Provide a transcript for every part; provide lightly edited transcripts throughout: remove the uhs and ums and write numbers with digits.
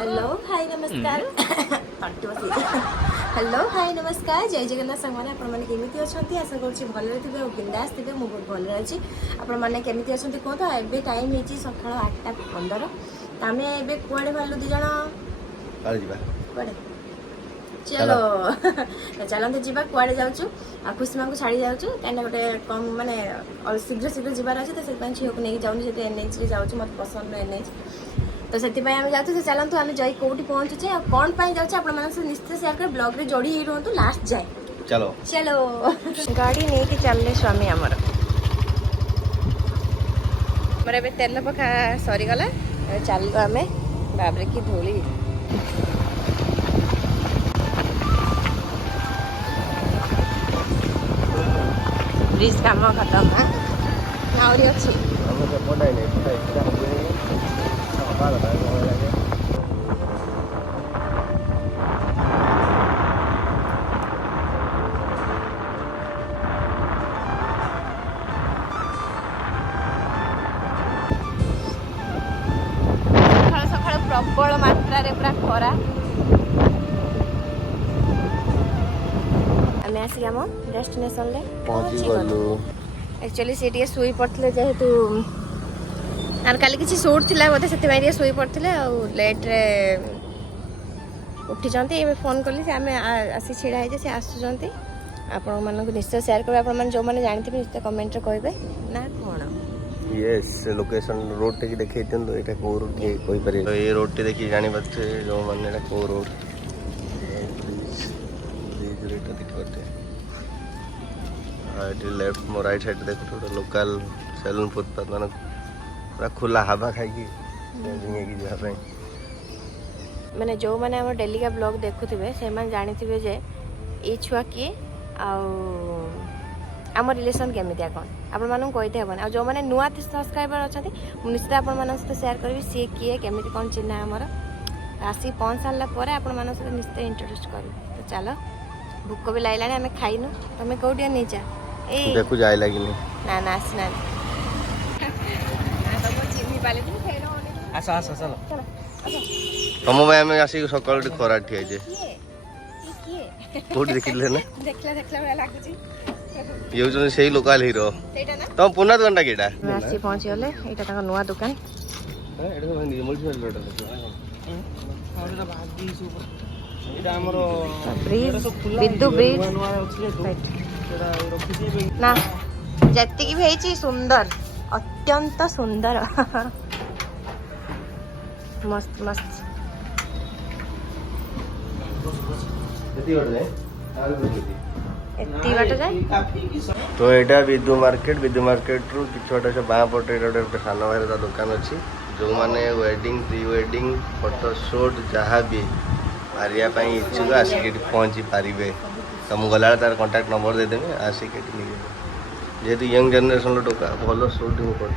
Hello hi नमस्कार hello hi नमस्कार जय जगन्नाथ सांग मैंने आपमती अच्छा आशा करुँच भले थे और बिंदास थे मुझे बहुत भले अच्छी आपने केमी अच्छा कहते एवं टाइम हो सका 8:15 तो आम ए कड़े बाहर दिज कड़े चलो चलते जा कड़े जाऊँ आ खुशमा को छाड़ी जाऊँ कहीं गोटे कम मानने शीघ्र शीघ्र जबार अच्छे तो से झील को लेकिन जाऊँ से एनएच जाऊँ मत पसंद एनएच तो से आम जाऊँ तो चलतु आम जाई कौटी पहुँचे और कौन पाई जाऊँ आप निश्चित सेयार कर ब्लॉग रे जोड़ी ही रुहतु लास्ट जाए चलो चलो गाड़ी नहीं कि चलले स्वामी आमर ए तेल पका सरीगला चलो आम बाबरे की धूली ब्रिज काम खत्म आहरी अच्छी प्रबल मात्रा रे पूरा खरा आम आसिक आम डेस्टिनेशन एक्चुअली सी टे शुई पड़ते जेहेतु आर काली किसी सुट थी बोधे से शुई पड़ते लेट रे उठी फोन कली आम आसी ढड़ा से आसुँच आपण मानक निश्चय शेयर करेंगे आप जो मैंने जानते निश्चय कमेंट रे कहे ना कौन यस लोकेशन रोड टे देखई दिंतु एटा को रोड के कोई पारे तो ये रोड टे देखि जानि बते जो माने एटा को रोड ब्रिज रेटा दिख बते आ इट लेफ्ट मो राइट साइड देखो तो लोकल सैलून फुटपाथ माने पूरा खुला हवा खाई की जिंगे की जहा पे माने जो माने हम डेली का ब्लॉग देखुथिबे से मान जानिथिबे जे ए छुआ के आ आम रिलेसन केमितिया कौन आपण मानू कहते हेबन आ जो माने नुआ सब्सक्राइबर अच्छा निश्चित आपण मान सहित शेयर करी सी किए केमिति कौन चिन्ह आमर आसी पहुँच सारा पर आपण मान सहित निश्चित इंट्रोड्यूस करी तो चलो भूक भी लाइलानी आम खाइनु तुम कौटिया नहीं जा ए देखु जाय लागिनी ना ना आसना तुम चिन्ह पाले तुम फेर आसा आसा चलो तुम भाई आम आसी सकाळ खरा ठिया जे कोड देखिले ना देखला देखला बड़ा लागुची ये जो से लोकल हीरो तुम पुना दुकान टा केडा आसी पहुँची गले एटा तक नुआ दुकान एटा तो भाई मल्टी लोटा आउरा भागी सुपर एटा हमरो ब्रिज विद्यु ब्रिज ना जत्ती की भेची सुंदर अत्यंत सुंदर मस्त मस्त जति ओडले एत्ती बाट जाए तो एटा विद्यु मार्केट रु कि छोटा सा बाँ पटे गोटे सान भाई दुकान अच्छी जो मैंने वेडिंग प्री वेडिंग फोटोशूट जहाँ भी मारिया इच्छुक आसिक पहुँची पारे तो मुझे गला तार कंटाक्ट नंबर देदेवी आसिक जेहेतु यंग जेनेरेशन टोका भल सुटिंग कर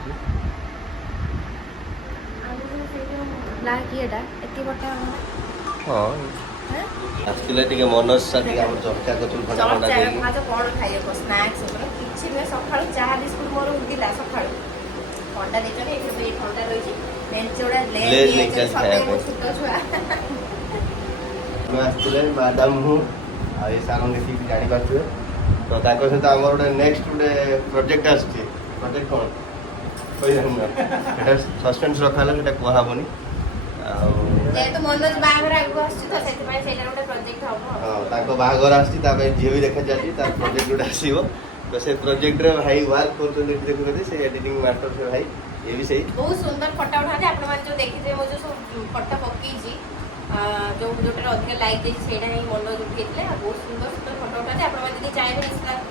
हाँ आसला टे मनोज साथी हम चर्चा कर घंटा घंटा कौन खाइए स्नाक्स किसी नुहे सका चाह बिस्कुट मोर उठला सका अंडा देखिए ठंडा रही आसते मैडम हूँ आई सार नीति जापारे तो सहित आम गोटे नेक्स्ट गोटे प्रोजेक्ट आसुच्छे प्रोजेक्ट कौन कही सस्पेन्स रखा कहबनी बाहागर आसी झील भी देखा जाए प्रोजेक्ट गोटे आसो तो से प्रोजेक्ट रे भाई वर्क कर देखुते से एडिटिंग मास्टर से भाई ये भी सही बहुत सुंदर फटा उठाते आप जो देखिए मुझे फटा पकई जो जोटे अधिक लाइक देती से मन उठे बहुत सुंदर सुंदर फटा उठाते आप चाहिए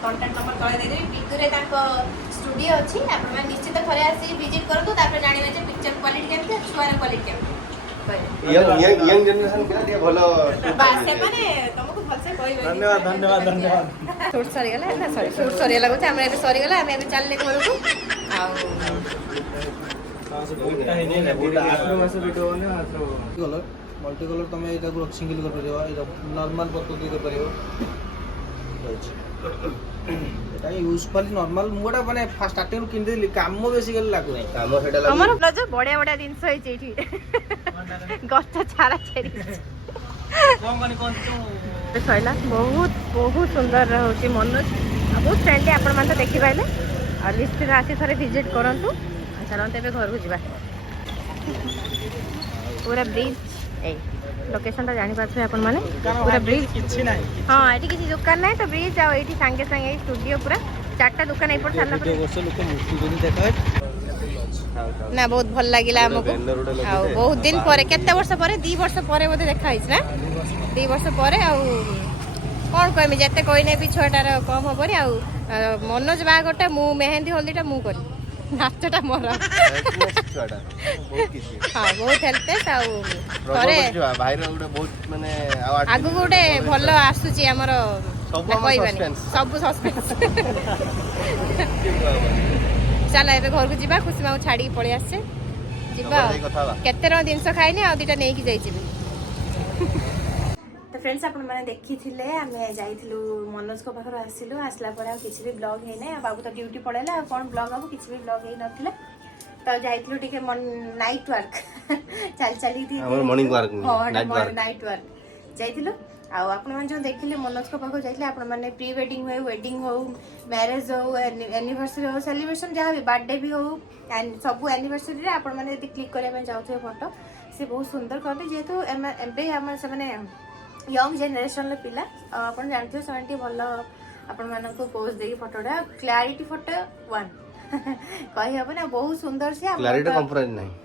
कंटाक्ट नंबर तले देदेवी पिकरे स्टूडियो अच्छी आप निश्चित थे आसी विजिट करूँ जानवे पिक्चर क्वालिटी केमती छुआर क्वालिटी केमती यंग जनरेशन के भलो बस से माने तुमको भलसे कहबे धन्यवाद धन्यवाद धन्यवाद शूट सरी गला ना सॉरी शूट सरी लागो हम एबे सरी गला हम एबे चलले घर को आ मल्टी कलर तुम ये सिंगल कर नॉर्मल पत्तो कर ଏଟା ୟୁଜ୍ କଲି ନର୍ମାଲ ମୁଁ ଗୋଟେ ମାନେ ଫାଷ୍ଟ ଷ୍ଟାର୍ଟିଂରୁ କିଣିଦେଲି କାମ ବେସିକାଲି ଲାଗୁନାହିଁ କାମ ସେଇଟା ଲାଗୁଛି। ଆମର ପ୍ଲଜ ବଢିଆ ବଢିଆ ଜିନିଷ ହେଇଛି ଏଇଠି ଗଛ ଛାଡା ଛେରି ସଇଲା ବହୁତ ବହୁତ ସୁନ୍ଦର ହଉଛି ମନୋଜ ଆଉ ବହୁତ ଫ୍ରେଣ୍ଡଲି ଆପଣ ମାନେ ତ ଦେଖିପାରିଲେ ଆଉ ନିଶ୍ଚିତ ଆସି ଥରେ ଭିଜିଟ୍ କରନ୍ତୁ। ଚାଲନ୍ତୁ ଏବେ ଘରକୁ ଯିବା। ପୁରା ବ୍ରିଜ ଏଇ ଲୋକେସନଟା ଜାଣିପାରୁଥିବେ ଆପଣ ମାନେ ପୁରା ବ୍ରିଜ କିଛି ନାହିଁ ହଁ ଏଠି କିଛି ଦୋକାନ ନାହିଁ ତ ବ୍ରିଜ ଆଉ ଏଇଠି ସାଙ୍ଗେ ସାଙ୍ଗେ ଏଇ ଷ୍ଟୁଡିଓ ପୁରା 4ଟା ଦୋକାନ ଏଇପଟ ସାରିଲା ପରେ ବର୍ଷ ଲୋକ ମୂର୍ତ୍ତି କରି ଦେଖାଏ ନା ବହୁତ ଭଲ ଲାଗିଲା ଆମକୁ ଆଉ ବହୁତ ଦିନ ପରେ କେତେ ବର୍ଷ ପରେ 2 ବର୍ଷ ପରେ ବୋଧେ ଦେଖା ହେଇଛି ନା 2 ବର୍ଷ ପରେ ଆଉ କ'ଣ କହିବି ଯେତେ କହିନେ ବି ଛୁଆଟାର କମ୍ ହବନି ଆଉ ମନୋଜ ବାହାଘରଟା ମୁଁ ମେହେନ୍ଦୀ ହଳଦୀଟା ମୁଁ କରିବି ନାଚଟା ମୋର ହଁ ବହୁତ ହେଲ୍ପଲେସ୍ ଆଉ ଥରେ ଆଗକୁ ଗୋଟେ ଭଲ ଆସୁଛି ଆମର କହିବାନି ସବୁ ସସ୍ପେନ୍ସ ଚାଲ ଏବେ ଘରକୁ ଯିବା ଖୁସି ମାକୁ ଛାଡ଼ିକି ପଳେଇ ଆସିଛେ ଯିବା କେତେ ଟଙ୍କା ଜିନିଷ ଖାଇନି ଆଉ 2ଟା ନେଇକି ଯାଇଯିବି। ତ ଫ୍ରେଣ୍ଡସ୍ ଆପଣମାନେ ଦେଖିଥିଲେ ଆମେ ଯାଇଥିଲୁ ମନୋଜଙ୍କ ପାଖରୁ ଆସିଲା ପରେ ଆଉ କିଛି ବି ବ୍ଲଗ୍ ହେଇନାହିଁ ଆଉ ବାବୁ ତ ଡ୍ୟୁଟି ପଳେଇଲା ଆଉ କ'ଣ ବ୍ଲଗ୍ ହବ କିଛି ବି ବ୍ଲଗ୍ ହେଇନଥିଲା ତ ଯାଇଥିଲୁ ଟିକେ ନାଇଟ୍ ୱାର୍କ ଚାଲି ମର୍ଣ୍ଣିଂ ୱାର୍କ ନାଇଟ୍ ୱାର୍କ ଯାଇଥିଲୁ ଆଉ ଆପଣମାନେ ଯେଉଁ ଦେଖିଲେ ମନୋଜଙ୍କ ପାଖକୁ ଯାଇଥିଲେ ଆପଣମାନେ ପ୍ରି ୱେଡ଼ିଂ ହଉ ୱେଡ଼ିଂ ହଉ ମ୍ୟାରେଜ୍ ହଉ ଆନିଭର୍ସରୀ ହଉ ସେଲିବ୍ରେସନ୍ ଯାହା ବି ବାର୍ଥଡେ ବି ହଉ ସବୁ ଆନିଭର୍ସରୀରେ ଆପଣମାନେ ଯଦି କ୍ଲିକ୍ କରିବା ପାଇଁ ଚାହୁଁଥିବେ ଫଟୋ ସେ ବହୁତ ସୁନ୍ଦର କରନ୍ତି ଯେହେତୁ ଏବେ ଆମର ସେମାନେ ୟଙ୍ଗ ଜେନେରେସନର ପିଲା ଆଉ ଆପଣ ଜାଣିଥିବେ ସେମାନେ ଟିକେ ଭଲ ଆପଣମାନଙ୍କୁ ପୋଜ୍ ଦେଇକି ଫଟୋଟା କ୍ଲାରିଟି ଫଟୋ 1 କହିହେବନି ଆଉ ବହୁତ ସୁନ୍ଦର ସେ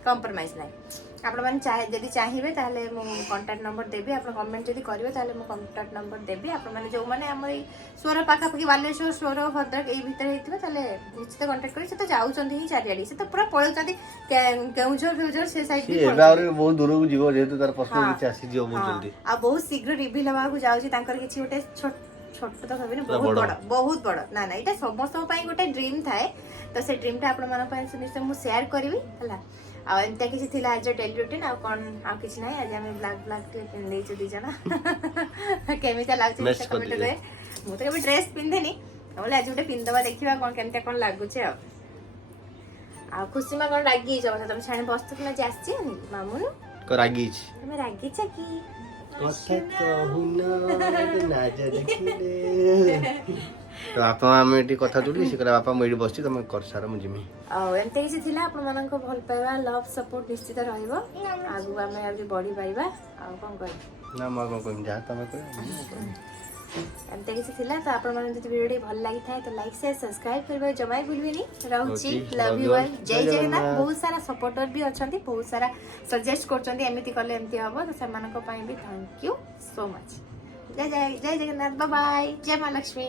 କମ୍ପ୍ରମାଇଜ୍ ନାହିଁ ଆପଣମାନେ ଯଦି ଚାହିଁବେ ତାହେଲେ ମୁଁ କଣ୍ଟାକ୍ଟ ନମ୍ବର ଦେବି ଆପଣ କମେଣ୍ଟ ଯଦି କରିବେ ତାହେଲେ ମୁଁ କଣ୍ଟାକ୍ଟ ନମ୍ବର ଦେବି ଆପଣମାନେ ଯେଉଁମାନେ ଆମର ଏଇ ସ୍ୱର ପାଖାପାଖି ବାଲେଶ୍ୱର ସ୍ୱର ଭଦ୍ରକ ଏଇ ଭିତରେ ହେଇଥିବେ ତାହେଲେ ନିଶ୍ଚିତ କଣ୍ଟାକ୍ଟ କରିବେ ସେ ତ ଯାଉଛନ୍ତି ହିଁ ଚାରିଆଡ଼େ ସେ ତ ପୁରା ପଳଉଛନ୍ତି କେଉଁଝର ସେ ସାଇଡ୍ ବହୁତ ଦୂରକୁ ଯିବ ଯେହେତୁ ତାର ପର୍ସନାଲ କିଛି ଆସିଯିବ ବୁଝୁଛନ୍ତି ଆଉ ବହୁତ ଶୀଘ୍ର ରିଭିଲ୍ ହେବାକୁ ଯାଉଛି ତାଙ୍କର କିଛି ଗୋଟେ ଛୋଟ ତ ଭାବିନି ବହୁତ ବଡ଼ ନା ଏଇଟା ସମସ୍ତଙ୍କ ପାଇଁ ଗୋଟେ ଡ୍ରିମ୍ ଥାଏ ତ ସେ ଡ୍ରିମ୍ଟା ଆପଣମାନଙ୍କ ପାଇଁ ନିଶ୍ଚୟ ମୁଁ ସେୟାର କରିବି ହେଲା ଆଉ ଏମିତିଆ କିଛି ଥିଲା ଆଜି ଡେଲି ରୁଟିନ୍ ଆଉ କ'ଣ ଆଉ କିଛି ନାହିଁ ଆଜି ଆମେ ବ୍ଲାକ୍ ଟିକେ ପିନ୍ଧିଦେଇଛୁ 2 ଜଣ କେମିତିଆ ଲାଗୁଛି କମେଣ୍ଟ କରିବେ ମୁଁ ତ କେବେ ଡ୍ରେସ୍ ପିନ୍ଧେନି ବୋଲେ ଆଜି ଗୋଟେ ପିନ୍ଧିଦେବା ଦେଖିବା କ'ଣ କେମିତିଆ କ'ଣ ଲାଗୁଛି ଆଉ ଖୁସି ମା କ'ଣ ରାଗିଛ କଥା ତମେ ଛାଣି ବସିଥିଲ ଆଜି ଆସିଛି ମାମୁନ ରାଗିଛି ତମେ ରାଗିଛ କି ବାପା ଆମେ ଏଠି କଥା ତୁଲି ସେ କହିଲା ବାପା ମୁଁ ଏଠି ବସିଛି ତମେ କରିସାର ମୁଁ ଯିମି ଆଉ ଏମିତି କିଛି ଥିଲା ଆପଣମାନଙ୍କ ଭଲ ପାଇବା ଲଭ୍ ସପୋର୍ଟ ନିଶ୍ଚିତ ରହିବ ଆଗକୁ ଆମେ ଆହୁରି ବଢ଼ିପାରିବା ଆଉ କ'ଣ କହିବି ନା ମୁଁ କ'ଣ କହିବି ଯାହା ତମେ କହିବ ଏମିତି କିଛି ଥିଲା ତ ଆପଣମାନଙ୍କୁ ଯଦି ଭିଡ଼ିଓଟି ଭଲ ଲାଗିଥାଏ ତ ଲାଇକ୍ ସେୟାର ସବସ୍କ୍ରାଇବ୍ କରିବା ଜମା ଭୁଲିବେନି ରହୁଛି ଲଭ୍ ୟୁ ଅଲ୍ ଜୟ ଜଗନ୍ନାଥ ବହୁତ ସାରା ସପୋର୍ଟର ବି ଅଛନ୍ତି ବହୁତ ସାରା ସଜେଷ୍ଟ କରୁଛନ୍ତି ଏମିତି କଲେ ଏମିତି ହବ ତ ସେମାନଙ୍କ ପାଇଁ ବି ଥ୍ୟାଙ୍କ ୟୁ ସୋ ମଚ୍ ଜୟ ଜଗନ୍ନାଥ ବାଏ ବାଏ ଜୟ ମା ଲକ୍ଷ୍ମୀ।